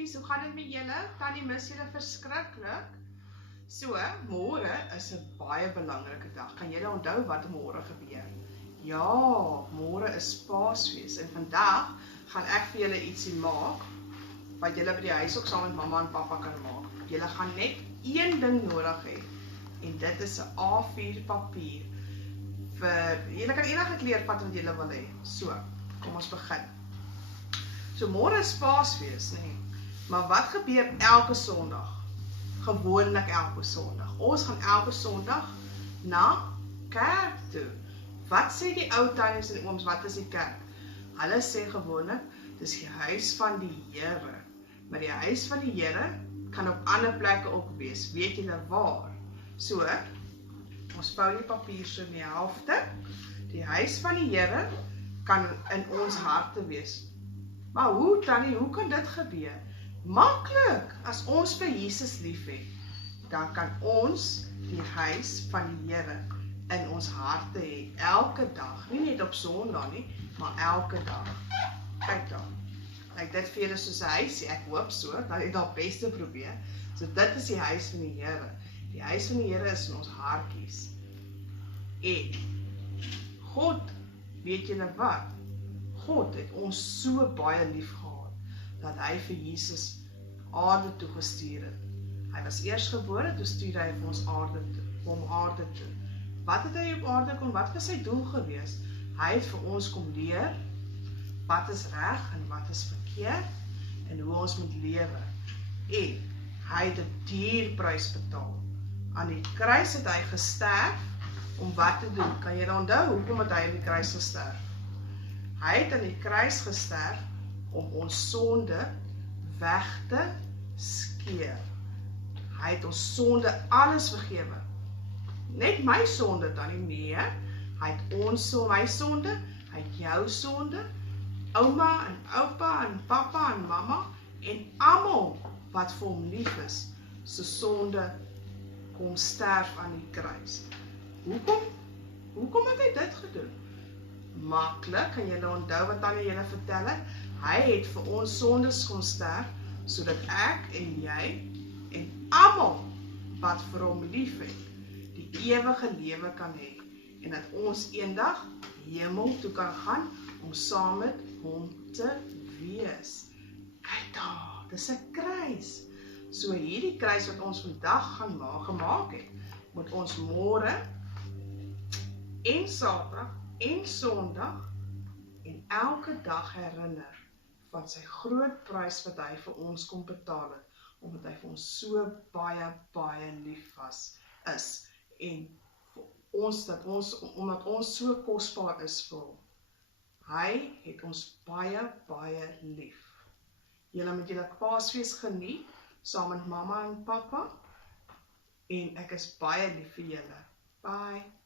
lieflies, hoe gaan dit met julle? Tannie mis julle verskriklik. So, môre is 'n baie belangrike dag. Kan julle onthou wat môre gebeur? Ja, môre is Paasfees en vandag gaan ek vir julle ietsie maak wat julle by die huis ook saam met mamma en pappa kan maak. Julle gaan net een ding nodig hê en dit is 'n A4 papier. Julle kan enige kleur vat wat julle wil hê. So, kom ons begin. So môre is Paasfees, nee. Maar wat gebeur elke Sondag? Gewoonlik elke Sondag. Ons gaan elke Sondag na kerk toe. Wat sê die ou tannies en ooms, wat is die kerk? Hulle sê gewoonlik, dis die huis van die Here. Maar die huis van die Here kan op ander plekke ook wees. Weet julle waar? So, ons vou die papier so in die helfte. Die huis van die Here kan in ons harte wees. Maar hoe, Tannie, hoe kan dit gebeur? Maklik, as ons vir Jesus lief het, dan kan ons die huis van die Here in ons harte hê, elke dag. Nie net op Sondag nie, maar elke dag. Kyk dan, lyk dit vir julle soos 'n huisie, ek hoop so, dat jy dat beste probeer. So dit is die huis van die Here. Die huis van die Here is in ons hartjies. En God, weet julle wat? God het ons so baie lief gehad, dat hy vir Jesus aarde toe gestuur het. Hy was eers gebore, toe stuur hy vir ons aarde toe. Wat het hy op aarde kom? Wat was sy doel gewees? Hy het vir ons kom leer, wat is reg en wat is verkeerd, en hoe ons moet lewe. En hy het 'n duur prys betaal. Aan die kruis het hy gesterf, om wat te doen? Kan jy onthou, hoekom het hy aan die kruis gesterf? Hy het aan die kruis gesterf, om ons sonde weg te skeer. Hy het ons sonde alles vergewe. Net my sonde dan nie, nee. Hy het my sonde, hy het jou sonde, ouma en oupa en papa en mamma, en almal wat vir hom lief is, se sonde kom sterf aan die kruis. Hoekom het hy dit gedoen? Maklik, kan julle onthou wat Tannie julle vertel het? Hy het vir ons sondes kom sterf, sodat ek en jy en almal wat vir hom lief het, die ewige lewe kan hê, en dat ons eendag hemel toe kan gaan, om saam met hom te wees. Kyk daar, dis 'n kruis. So hierdie kruis wat ons vandag gaan gemaak het, moet ons môre en Saterdag en Sondag en elke dag herinner van sy groot prys wat hy vir ons kom betaal het, omdat hy vir ons so baie lief is, en vir ons, omdat ons so kosbaar is vir hom. Hy het ons baie lief. Julle moet julle Paasfees geniet, saam met mamma en pappa, en ek is baie lief vir julle. Bye!